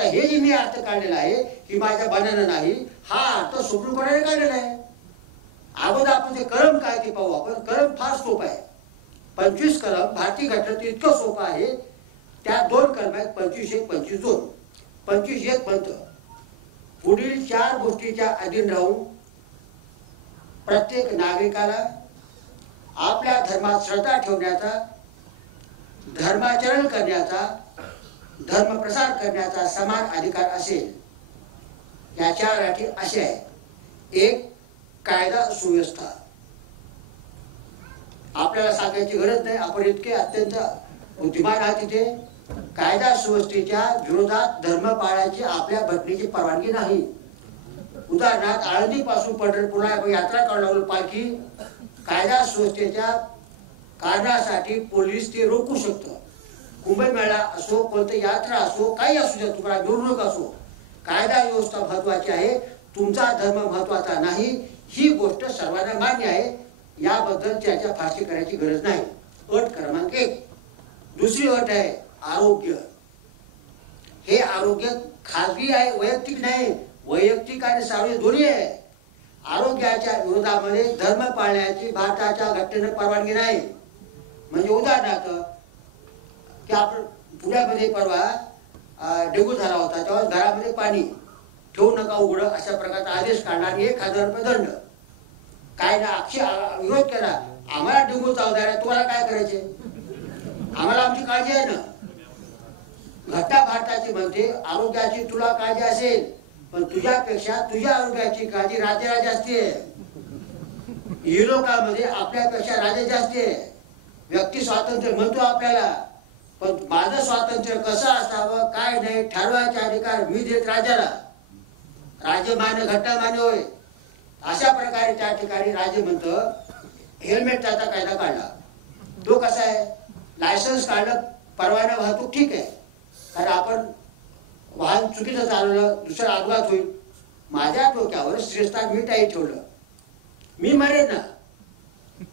आता हे जे मी अर्थ काढलेला आहे की माझ्या बनानं नाही, हा अर्थ सुप्रीम कोर्टाने काढलेला आहे. अगोदर आपण ते कलम काय ते पाहू. आपण कलम फार सोपं आहे. 25 कलम भारतीय घटनेत इतकं सोपं आहे. त्या 2 कलम आहेत, 25(1), 25(2). 25(1) म्हणतं पुढील 4 गोष्टीच्या अधीन राहून प्रत्येक नागरिकाला आपल्या धर्मात श्रद्धा ठेवण्याचा, धर्माचरण करण्याचा, धर्मप्रसार करण्याचा समान अधिकार असेल. या 4 अटी अशा आहेत. 1. कायदा सुव्यवस्था. आपल्याला सांगायची गरज नाही, आपण इतके अत्यंत बुद्धिमान आहात. तिथे कायदा सुव्यवस्थेच्या विरोधात धर्म पाळायची आपल्या घटनेची परवानगी नाही. उदाहरणार्थ आळंदीपासून पंढरपूरला यात्रा काढणारी पालखी कायदा सुव्यवस्थेच्या कारणासाठी पोलीस ते रोखू शकतं. कुंभमेळा असो, कोणती यात्रा असो, काही असू द्या, तुम्हाला निवडणूक असो, कायदा व्यवस्था महत्वाची आहे. तुमचा धर्म महत्वाचा नाही, ही गोष्ट सर्वांना मान्य आहे. याबद्दल चर्चा फारशी करायची गरज नाही. अट क्रमांक 1. दुसरी अट आहे आरोग्य. हे आरोग्य खाजगी आहे, वैयक्तिक नाही. वैयक्तिक आणि सार्वजनिक दोन्ही आहे. आरोग्याच्या विरोधामध्ये धर्म पाळण्याची भारताच्या घटनेने परवानगी नाही. म्हणजे उदाहरणार्थ की आपण पुण्यामध्ये परवा डेंग्यू झाला होता, तेव्हा घरामध्ये पाणी ठेवू नका उघडं अशा प्रकारचा आदेश काढला आणि 1000 रुपये दंड. काय ना अक्षय विरोध केला. आम्हाला डेंग्यू चावदार आहे, तुम्हाला काय करायचे? आम्हाला आमची काळजी आहे ना. घटना भारताची म्हणते आरोग्याची तुला काळजी असेल, पण तुझ्यापेक्षा तुझ्या आरोग्याची काळजी राजाला जास्ती आहे. युरोपामध्ये आपल्यापेक्षा राजा जास्ती आहे. व्यक्ती स्वातंत्र्य म्हणतो आपल्याला, पण माझं स्वातंत्र्य कसं असावं काय नाही ठरवायचे अधिकार मी देत राजाला. राजमान्य घटनामान्य होय. अशा प्रकारे त्या ठिकाणी राजे म्हणतं हेल्मेटचा कायदा काढला. तो कसा आहे? लायसन्स काढलं, परवाना वाहतूक ठीक आहे, कारण आपण वाहन चुकीचं चालवलं, दुसरा अपघात होईल. माझ्या डोक्यावर श्रीस्थान मी टाई ठेवलं, मी मरेन ना,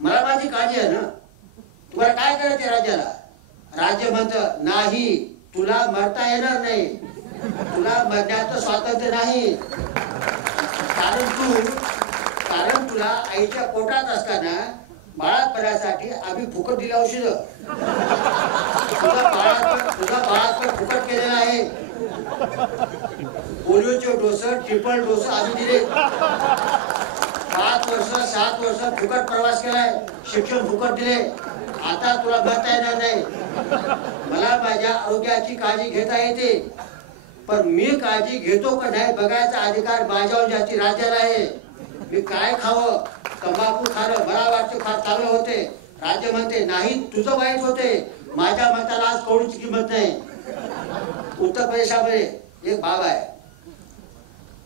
मला माझी काळजी आहे ना. तुम्हाला काय करायचं राजाला? राज्य म्हणतं नाही, तुला मरता येणार नाही, तुला मरण्याचं स्वातंत्र्य नाही. कारण तुला आईच्या पोटात असताना बाळापणासाठी आम्ही फुकट दिलं औषध. तुझा बाळापण फुकट केलेला आहे. पोलिओचे डोस, ट्रिपल डोस आम्ही दिले. 5 वर्ष 7 वर्ष फुकट प्रवास केलाय, शिक्षण फुकट दिले. आता तुला मरता येणार नाही. मला माझ्या आरोग्याची काळजी घेता येते, पण मी काळजी घेतो का नाही बघायचा अधिकार माझ्यावर जास्ती राज्याला आहे. मी काय खावं? तंबाखू खाणं मला वाटतं फार चांगलं होते. राज्य म्हणते नाही, तुझं वाईट होते. माझ्या मताला आज कोणीची किंमत नाही. उत्तर प्रदेशामध्ये एक बाबा आहे,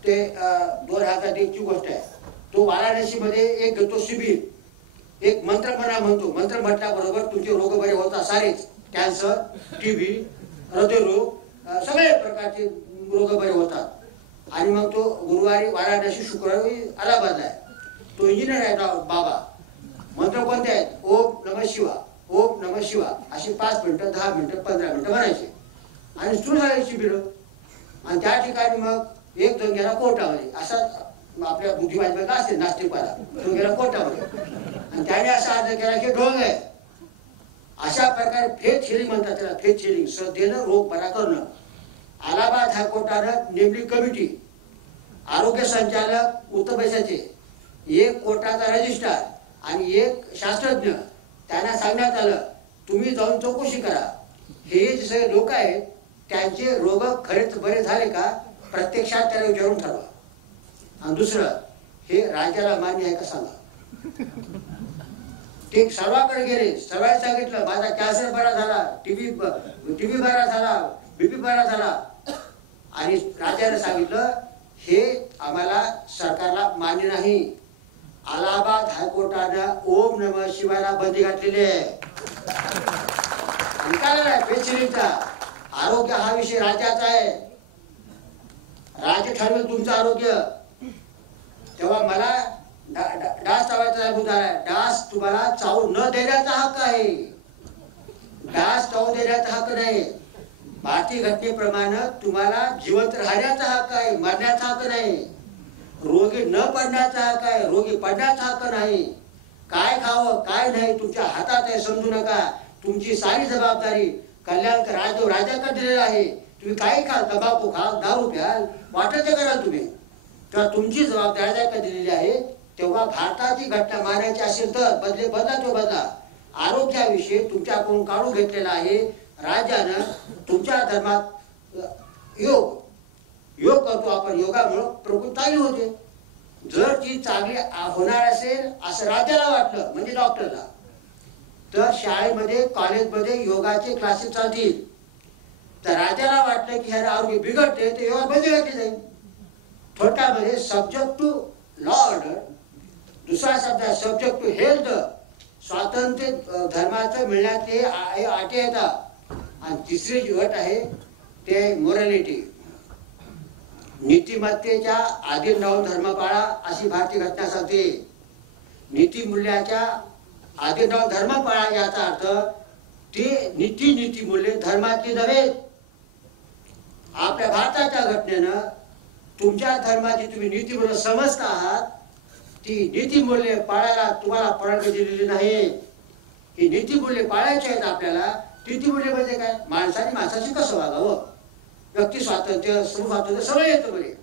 ते 2001 ची गोष्ट आहे. तो वाराणसी मध्ये एक घेतो शिबिर, एक मंत्र म्हणतो. मंत्र म्हटल्याबरोबर तुमचे रोग बरे होतात सारेच. कॅन्सर, टीबी, हृदयरोग, सगळे प्रकारचे रोग बरे होतात. आणि मग तो गुरुवारी वाराणसी, शुक्रवारी अलाहाबादला आहे. तो इंजिनियर आहे बाबा. मंत्र कोणते आहेत? ओम नमः शिवा, ओम नमः शिवा असे 5 मिनिटं, 10 मिनिटं, 15 मिनिटं म्हणायचे. आणि सुरू झाले शिबिर. आणि त्या ठिकाणी मग एक जण गेला कोर्टामध्ये. असा आपल्या बुद्धिवादी का असेल नास्तिकवाला, तो गेला कोर्टामध्ये आणि त्याने असा अर्ज केला की ढोंग आहे. अशा प्रकारे फेथ हिलिंग म्हणतात त्याला, फेथ हिलिंग, श्रद्धेनं रोग बरा करणं. अलाहाबाद हायकोर्टानं नेमली कमिटी, आरोग्य संचालक उत्तर प्रदेशाचे, एक कोर्टाचा रजिस्ट्रार आणि एक शास्त्रज्ञ. त्यांना सांगण्यात आलं तुम्ही जाऊन चौकशी करा, हे जे सगळे लोक आहेत त्यांचे रोग खरेच बरे झाले का प्रत्यक्षात त्याला विचारून ठरवा. आणि दुसरं, हे राज्याला मान्य आहे का सांगा. ते सर्वांकडे गेले, सर्वांनी सांगितलं माझा कॅन्सर बरा झाला, टीबी बरा झाला, बीपी बरा झाला. आणि राजाने सांगितलं हे आम्हाला सरकारला मान्य नाही. अलाहाबाद हायकोर्टानं ओम नमः शिवायला बंदी घातलेली आहे. पेन्सिलिनचा आरोग्य हा विषय राज्याचा आहे. राज्य ठरवेल तुमचं आरोग्य. तेव्हा मला डास चावायचा मुद्दा आहे. डास तुम्हाला चावू न देण्याचा हक्क आहे, डास चावू देण्याचा हक्क नाही. भारतीय घटनेप्रमाणे तुम्हाला जिवंत राहण्याचा हक्क आहे, मरण्याचा हक्क नाही. रोगी न पडण्याचा हक्क आहे, रोगी पडण्याचा हक्क नाही. काय खावं काय नाही तुमच्या हातात आहे, समजू नका. तुमची सारी जबाबदारी कल्याण राजाकडे दिलेला आहे. तुम्ही काही खा, तंबाखू खा, दारू प्याल, वाटत कराल तुम्ही, तेव्हा तुमची जबाबदारी राजाकडे दिलेली आहे. तेव्हा भारताची घटना मानायची असेल तर बदला तो बदला. आरोग्याविषयी तुमच्याकडून काढून घेतलेला आहे राजानं. तुमच्या धर्मात योग करतो आपण, योगामुळे प्रकृती होते. जर ती चांगली होणार असेल असं राजाला वाटलं, म्हणजे डॉक्टरला, तर शाळेमध्ये कॉलेजमध्ये योगाचे क्लासेस चालतील. तर राजाला वाटलं की ह्या आरोग्य बिघडते तर योगा बंद घातली जाईल. थोडक्यामध्ये सब्जेक्ट टू लॉ ऑर्डर, दुसरा शब्द आहे सब्जेक्ट टू हेल्थ. स्वातंत्र्य धर्माचं मिळण्यात अटी येतात. आणि तिसरी जी अट आहे ते मोरॅलिटी, नीतिमत्तेच्या आधीन राहून धर्म पाळा अशी भारतीय घटना सांगते. नीतिमूल्याच्या आधीन राहून धर्म पाळा याचा अर्थ ते नीतिमूल्ये धर्माची नव्हे. आपल्या भारताच्या घटनेनं तुमच्या धर्माची तुम्ही नीतिमूल्य समजता आहात, ती नीतिमूल्ये पाळायला तुम्हाला परवानगी दिलेली नाही. ही नीतिमूल्ये पाळायची आहेत आपल्याला. नीतिमूल्य म्हणजे काय? माणसाने माणसाशी कसं वागावं, व्यक्ती स्वातंत्र्य, स्वातंत्र्य सगळं येतं बरे.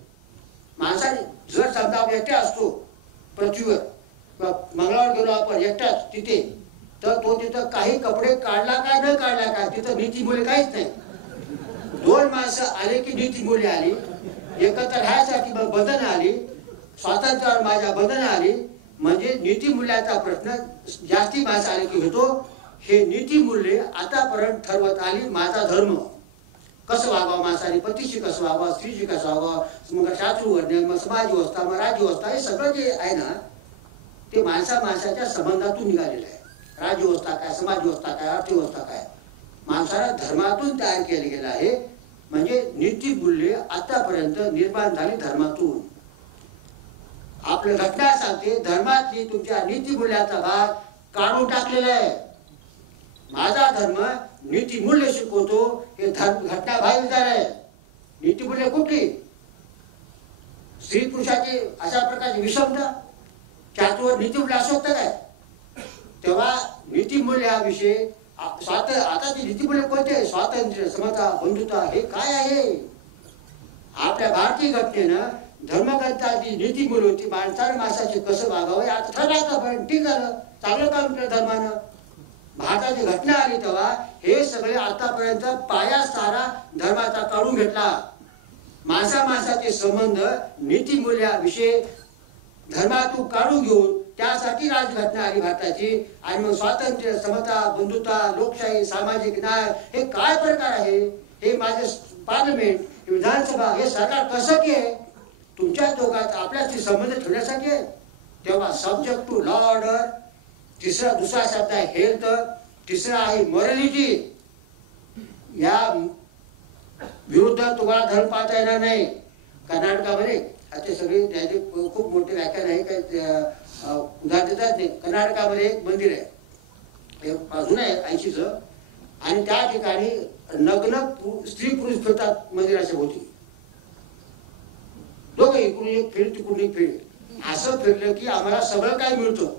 माणसाने जर समजा आपण एकटे असतो पृथ्वीवर, मंगळावर गेलो आपण एकटाच तिथे, तर तो तिथं काही कपडे काढला काय न काढला काय, तिथं नीतिमूल्य काहीच नाही. दोन माणसं आले की नीतिमूल्य आली, एकत्र राहायसाठी मग बंधनं आली, स्वातंत्र्यावर माझ्या बंधनं आली. म्हणजे नीतिमूल्याचा प्रश्न जास्ती माणसं आले की होतो. हे नीतिमूल्ये आतापर्यंत ठरवत आली. माझा धर्म कसं वागावं, माणसाने पतीशी कसं वागावं, स्त्रीशी कसं वागावं, मग शास्त्रवर्णन, मग समाज व्यवस्था, मग राज्यव्यवस्था, हे सगळं जे आहे ना ते माणसाच्या संबंधातून निघालेलं आहे. राज्यव्यवस्था काय, समाज व्यवस्था काय, अर्थव्यवस्था काय, माणसाला धर्मातून तयार केलं गेलं आहे. म्हणजे नीतिमूल्ये आतापर्यंत निर्माण झाली धर्मातून. आपल्या घटना सांगते धर्मातली तुमच्या नीतिमूल्याचा भाग काढून टाकलेला आहे. माझा धर्म नीतिमूल्य शिकवतो, हे घटना भाग विचार आहे. नीतिमूल्य कुठली? स्त्री पुरुषाची अशा प्रकारची विषमता, त्याच्यावर नीतिमूल्य असू शकतं काय? तेव्हा नीतिमूल्य हा विषय आता ती नीतिमूल्य कोणते आहे? स्वातंत्र्य, समता, बंधुता, हे काय आहे? आपल्या भारतीय घटनेनं धर्मग्रंथाची नीतिमूल्य होती, माणसाने माणसाचे कसं वागावं आता ठरलं. पण ठीक झालं, चांगलं काम केलं धर्मानं. भारताची घटना आली तेव्हा हे सगळे आतापर्यंत पाया सारा धर्माचा काढून घेतला. माणसाचे संबंध नीतिमूल्याविषयी धर्मातून काढून घेऊन त्यासाठी राजघटना आली भारताची. आणि मग स्वातंत्र्य, समता, बंधुता, लोकशाही, सामाजिक न्याय, हे काय प्रकार आहे? हे माझे पार्लमेंट, विधानसभा, हे सरकार कसं की आहे? तुमच्या दोघात आपल्याशी संबंध ठेवण्यासाठी आहे. तेव्हा सब्जेक्ट टू लॉ ऑर्डर, दुसरा शब्द आहे हेल्थ, तिसरा आहे मॉरॅलिटी. या विरुद्ध तुम्हाला धर्म पाळता येणार नाही. कर्नाटकामध्ये आता सगळे त्याचे खूप मोठे व्याख्यान आहे, काही उदाहरण देतात नाही. कर्नाटकामध्ये एक मंदिर आहे, अजून आहे 80चं, आणि त्या ठिकाणी नग्न स्त्री पुरुष फिरतात मंदिराच्या भोवती. दोघं इकडून एक फिर तिकडून एक फिर, असं फिरलं की आम्हाला सगळं काय मिळतं,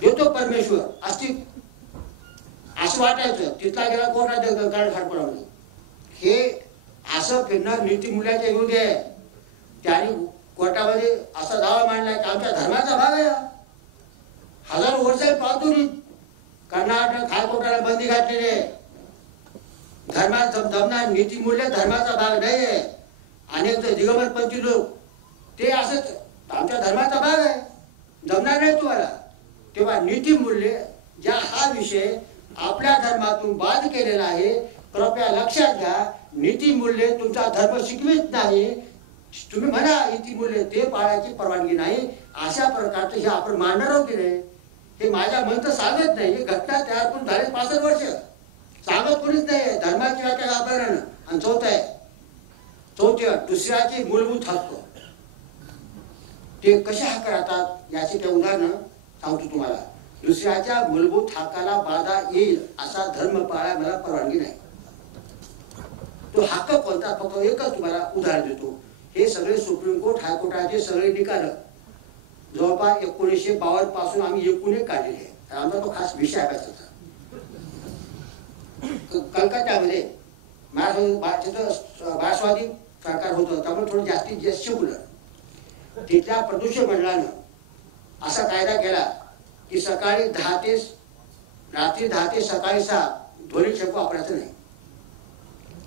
देतो परमेश्वर अस्तित्व, असं वाटायचं. तिथला गेला कोणा खाडपडामध्ये. हे असं फिरणार नीतिमूल्याच्या विरुद्ध आहे. त्याने कोर्टामध्ये असा दावा मांडला की आमच्या धर्माचा भाग आहे. हजारो वर्ष पाहतो कर्नाटक हायकोर्टाला बंदी घातलेली आहे. धर्मात जमणार नीतिमूल्य धर्माचा भाग नाही आहे. अनेक दिगंबरपंथी लोक ते असंच आमच्या धर्माचा भाग आहे, जमणार नाही तुम्हाला. तेव्हा नीतिमूल्य ज्या हा विषय आपल्या धर्मातून बाद केलेला आहे, कृपया लक्षात घ्या. नीतिमूल्य तुमचा धर्म शिकवित नाही. तुम्ही म्हणा नीतिमूल्य ते पाळायची परवानगी नाही, अशा प्रकारचं हे आपण मांडणार आहोत की नाही? हे माझ्या म्हणतं सांगत नाही. ही घटना तयार करून झाले 65 वर्ष, सांगत कोणीच नाही. धर्माची व्याख्या आपण. आणि चौथ्या दुसऱ्याचे मूलभूत हक्क ते कसे हक्क राहतात याचे ते उदाहरण सांगतो तुम्हाला. दुसऱ्याच्या मूलभूत हक्काला बाधा येईल असा धर्म पाळायला मला परवानगी नाही. तो हक्क कोणता, फक्त एकच तुम्हाला उदाहरण देतो. हे सगळे सुप्रीम कोर्ट हायकोर्टाचे सगळे निकाल जवळपास 1952 पासून आम्ही एकूण एक काढलेले आहे. आमचा तो खास विषय अभ्यासाचा. कलकत्त्यामध्ये मार्क्सवादी सरकार होतं, त्यामुळे थोडं जास्तीत जास्त शिकवलं. तिथल्या प्रदूषण मंडळानं असा कायदा केला की सकाळी 10 ते रात्री 10 ते सकाळी 6 ध्वनी क्षेपक वापरायचं नाही.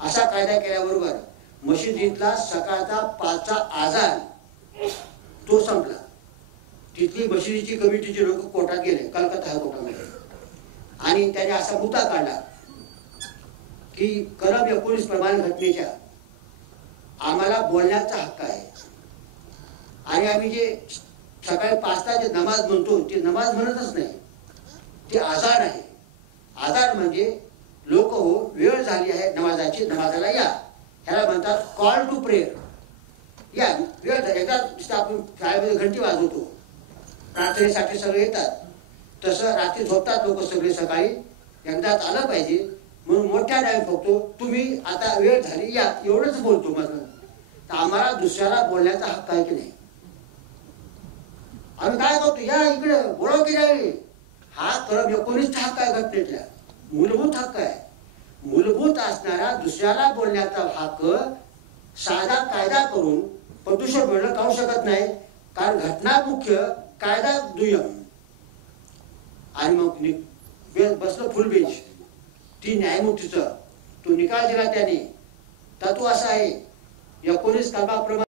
असा कायदा केल्याबरोबर मशिदीतला सकाळचा 5चा आजान तो संपला. तिथली मशिदीची कमिटीचे लोक कोर्टात गेले, कलकत्ता हायकोर्टामध्ये, आणि त्याने असा मुद्दा काढला की कलम 19 प्रमाण घटनेच्या आम्हाला बोलण्याचा हक्क आहे आणि आम्ही जे सकाळी 5ला जे नमाज म्हणतो ते नमाज म्हणतच नाही, ते आजान आहे. आजान म्हणजे लोक हो वेळ झाली आहे नमाजाची, नमाजाला या, ह्याला म्हणतात कॉल टू प्रेयर. या वेळ एकदा आपण शाळेमध्ये घंटी वाजवतो, प्रार्थनेसाठी सगळे येतात, तसं रात्री झोपतात लोक सगळे, सकाळी एकदाच आलं पाहिजे म्हणून मोठ्या टाइम बघतो, तुम्ही आता वेळ झाली या, एवढंच बोलतो. मग आम्हाला दुसऱ्याला बोलण्याचा हक्क आहे की नाही? आम्ही काय करतो, या इकडे बोलाव की नाही. हा कलम 19 हक्क आहे, घटनेतला मूलभूत हक्क आहे. मूलभूत असणारा दुसऱ्याला बोलण्याचा हक्क साधा कायदा करून प्रदूषण मिळणं काढू शकत नाही, कारण घटना मुख्य कायदा दुय्यम. आणि मग बसलं फुल बेंच, 3 न्यायमूर्तीचं तो निकाल दिला त्याने. तत्व असं आहे 19 कलमाप्रमाणे